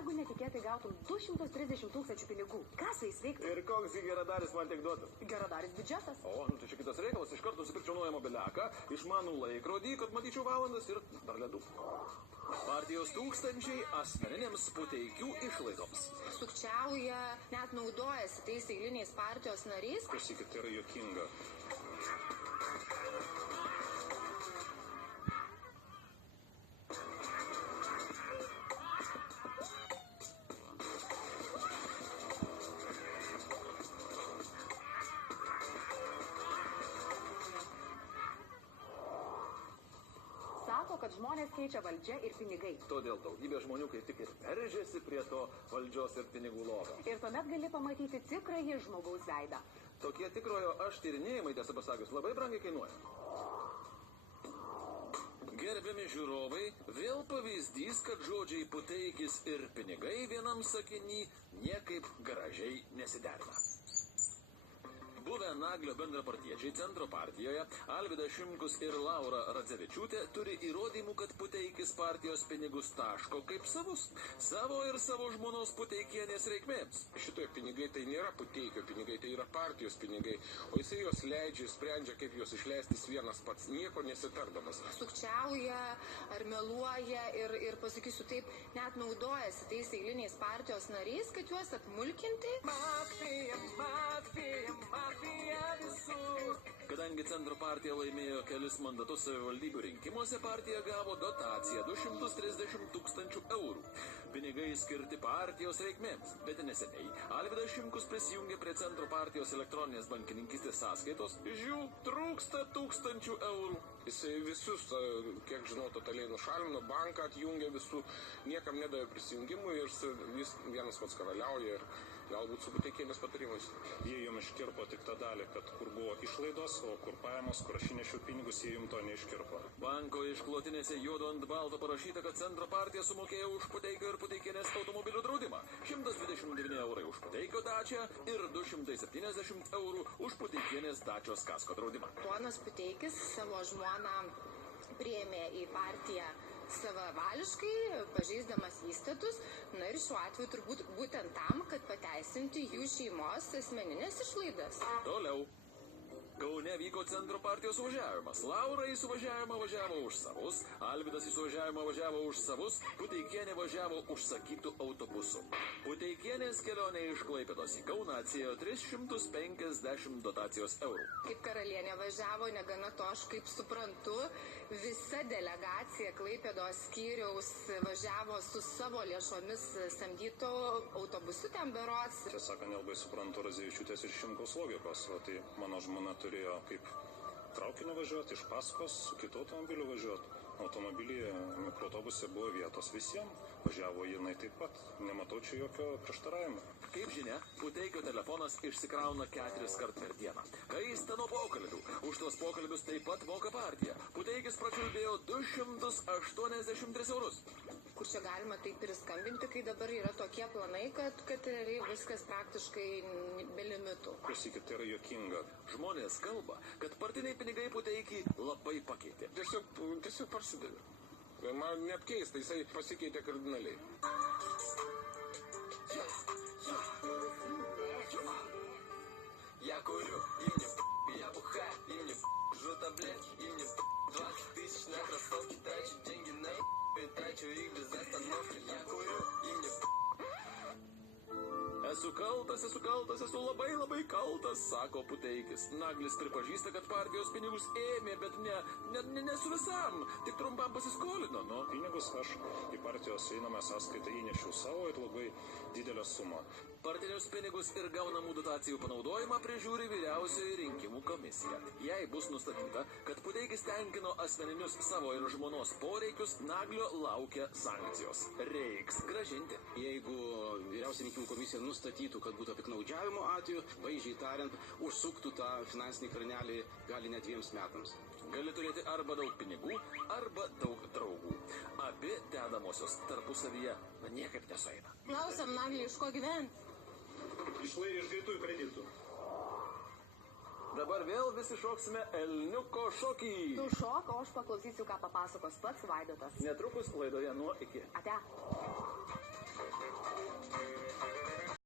Jeigu netikėtai gautum 230 000 pinigų, ką su jais veiktų? Ir koks geradaris man tiek duotų? Geradaris biudžetas. O, nu tai čia kitas reikalas, iš karto nusipirkčiau naują mobiliaką, išmanų laikrodį, kad matyčiau valandas ir dar ledų. Partijos tūkstančiai asmeninėms Puteikių išlaidoms. Sukčiauja, net naudojasi tais eiliniais partijos nariais. Klausykit, tai yra juokinga. Sako, kad žmonės keičia valdžia ir pinigai. Todėl daugybė žmonių kaip tik ir veržiasi prie to valdžios ir pinigų lobio. Ir tuomet gali pamatyti tikrąjį žmogaus veidą. Tokie tikrojo aš tyrinėjimai, tiesą pasakius, labai brangiai kainuoja. Gerbiami žiūrovai, vėl pavyzdys, kad žodžiai Puteikis ir pinigai vienam sakiny niekaip gražiai nesiderina. Buvę Naglio bendrapartiečiai Centro partijoje, Alvydas Šimkus ir Laura Radzevičiūtė turi įrodymų, kad Puteikis partijos pinigus taško kaip savus. Savo ir savo žmonos Puteikienės reikmėms. Šitoje pinigai tai nėra Puteikio pinigai, tai yra partijos pinigai, o jisai jos leidžia ir sprendžia, kaip juos išleistis vienas pats, nieko nesitardamas. Sukčiauja ar meluoja ir pasakysiu taip, net naudojasi tais eiliniais partijos nariais, kad juos apmulkinti. Kadangi Centro partija laimėjo kelis mandatus savivaldybių rinkimuose, partija gavo dotaciją 230 000 eurų. Pinigai skirti partijos reikmėms, bet neseniai Alvydas Šimkus prisijungė prie Centro partijos elektroninės bankininkystės sąskaitos. Žiū, trūksta 1000 eurų. Jisai visus, kiek žinau, totaliai nušalino, banką atjungė visų, niekam nedavė prisijungimui ir jis vienas pats karaliauja ir galbūt su Puteikienės patarimais. Jie jums iškirpo tik tą dalį, kad kur buvo išlaidos, o kur pajamos, kur aš įnešiau pinigus, jie jums to neiškirpo. Banko išklotinėse juodo ant balto parašyta, kad Centro partija sumokėjo už Puteikio ir Puteikienės automobilių draudimą. 129 eurai už Puteikio dačią ir 270 eurų už Puteikienės dačios kasko draudimą. Ponas Puteikis savo žmoną priėmė į partiją savavališkai, pažeisdamas įstatus, na ir šiuo atveju turbūt būtent tam, kad pateisinti jų šeimos asmeninės išlaidas. Toliau. Kaune vyko Centro partijos suvažiavimas. Laura į suvažiavimą važiavo už savus, Alvydas į suvažiavimą važiavo už savus, Puteikienė važiavo užsakytų autobusu. Puteikienės kelionė iš Klaipėdos į Kauną atsiėjo 350 dotacijos eurų. Kaip karalienė važiavo, negana to, aš kaip suprantu, visa delegacija Klaipėdos skyriaus važiavo su savo lėšomis samdyto autobusu ten berods. Tiesą sakant, nelabai suprantu Radzevičiūtės ir Šimkaus logikos, o tai mano žmona turėjo kaip traukiniu važiuoti, iš paskos su kitu automobiliu važiuoti. Automobilyje, mikroautobuse buvo vietos visiems, važiavo jinai taip pat, nematau čia jokio prieštaravimo. Kaip žinia, Puteikio telefonas išsikrauna 4 kart per dieną. Kaista nuo pokalbių. Už tuos pokalbius taip pat moka partija. Puteikis pračiulbėjo 283 eurus. Kur čia galima taip ir skambinti, kai dabar yra tokie planai, kad realiai viskas praktiškai be limitų. Klausykit, tai yra juokinga. Žmonės kalba, kad partiniai pinigai Puteikį labai pakeitė. Tiesiog parsidavė. Man neapkeista, jisai pasikeitė kardinaliai. Я курю, и мне я бухаю, и мне жру таблетки, и мне 20 тысяч на кроссовки, трачу деньги на и трачу их без остановки. Я курю, и мне Esu kaltas, esu labai kaltas, sako Puteikis. Naglis pripažįsta, kad partijos pinigus ėmė, bet ne su visam, tik trumpam pasiskolino, nu. Pinigus aš į partijos einamą sąskaitą įnešiau savo ir labai didelę sumą. Partinius pinigus ir gaunamų dotacijų panaudojimą prižiūri Vyriausioji rinkimų komisija. Jei bus nustatyta, kad Puteikis tenkino asmeninius savo ir žmonos poreikius, Naglio laukia sankcijos. Reiks grąžinti. Jeigu Vyriausioji rinkimų komisija nustatytų, kad būtų piknaudžiavimo atveju, vaizdžiai tariant, užsuktų tą finansinį kranelį gali net 2 metams. Gali turėti arba daug pinigų, arba daug draugų. Abi dedamosios tarpusavyje niekaip nesueina. Klausiam, Naglį, iš ko gyventi? Išlaidė iš greitųjų kreditų. Dabar vėl visi šoksime Elniuko šokį. Tu šok, o aš paklausysiu, ką papasakos pats Vaidotas. Netrukus laidoje nuo iki. Ate.